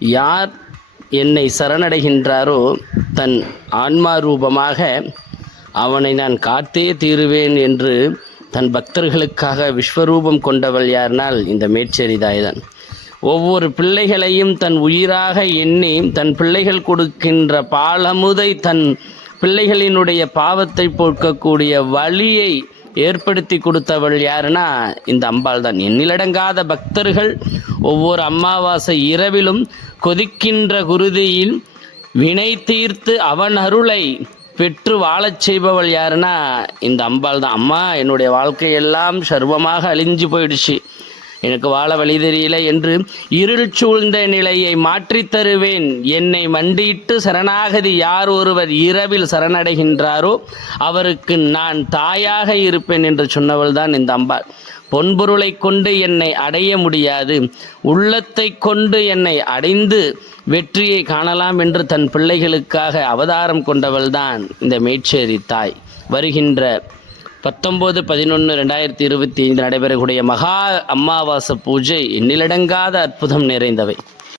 யார் என்னை சரணடைகின்றாரோ தன் ஆன்மா ரூபமாக அவனை நான் காத்தே தீருவேன் என்று தன் பக்தர்களுக்காக விஸ்வரூபம் கொண்டவள் யார்னால் இந்த மேச்சேரிதாய்தான். ஒவ்வொரு பிள்ளைகளையும் தன் உயிராக எண்ணி தன் பிள்ளைகள் கொடுக்கின்ற பாலமுதை தன் பிள்ளைகளினுடைய பாவத்தை போக்கக்கூடிய வழியை ஏற்படுத்தி கொடுத்தவள் யாருன்னா இந்த அம்பாள் தான். எண்ணிலடங்காத பக்தர்கள் ஒவ்வொரு அமாவாசை இரவிலும் கொதிக்கின்ற குருதியில் வினை தீர்த்து அவன் அருளை பெற்று வாழச் செய்பவள் யாருன்னா இந்த அம்பாள் தான். அம்மா, என்னுடைய வாழ்க்கையெல்லாம் சர்வமாக அழிஞ்சு போயிடுச்சு, எனக்கு வாழ வழி தெரியல என்று இருள் சூழ்ந்த நிலையை மாற்றித் தருவேன், என்னை மண்டியிட்டு சரணாகதி யார் ஒருவர் இரவில் சரணடைகின்றாரோ அவருக்கு நான் தாயாக இருப்பேன் என்று சொன்னவள் தான் இந்த அம்பாள். பொன்பொருளை கொண்டு என்னை அடைய முடியாது, உள்ளத்தை கொண்டு என்னை அடைந்து வெற்றியை காணலாம் என்று தன் பிள்ளைகளுக்காக அவதாரம் கொண்டவள் தான் இந்த மேச்சேரி தாய். வருகின்ற 19/11/2025 நடைபெறக்கூடிய மகா அமாவாசை பூஜை எண்ணிலடங்காத அற்புதம் நிறைந்தவை.